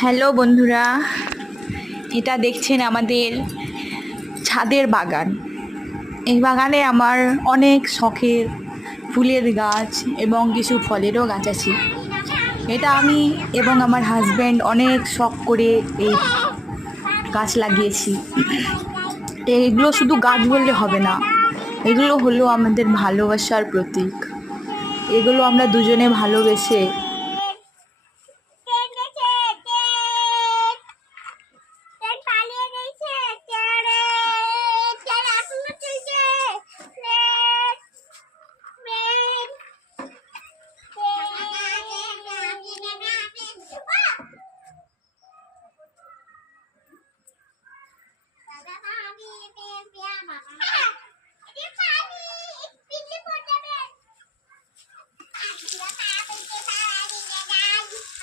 Hello বন্ধুরা, এটা দেখছেন আমাদের ছাদের বাগান। এই বাগানে আমার অনেক শখের ফুলের গাছ এবং কিছু ফলেরও গাছ আছে। এটা আমি এবং আমার হাজব্যান্ড অনেক শখ করে এই গাছ লাগিয়েছি। এগুলো শুধু গাছ বললে হবে না, এগুলো হলো আমাদের ভালোবাসার প্রতীক। এগুলো আমরা দুজনে ভালোবেসে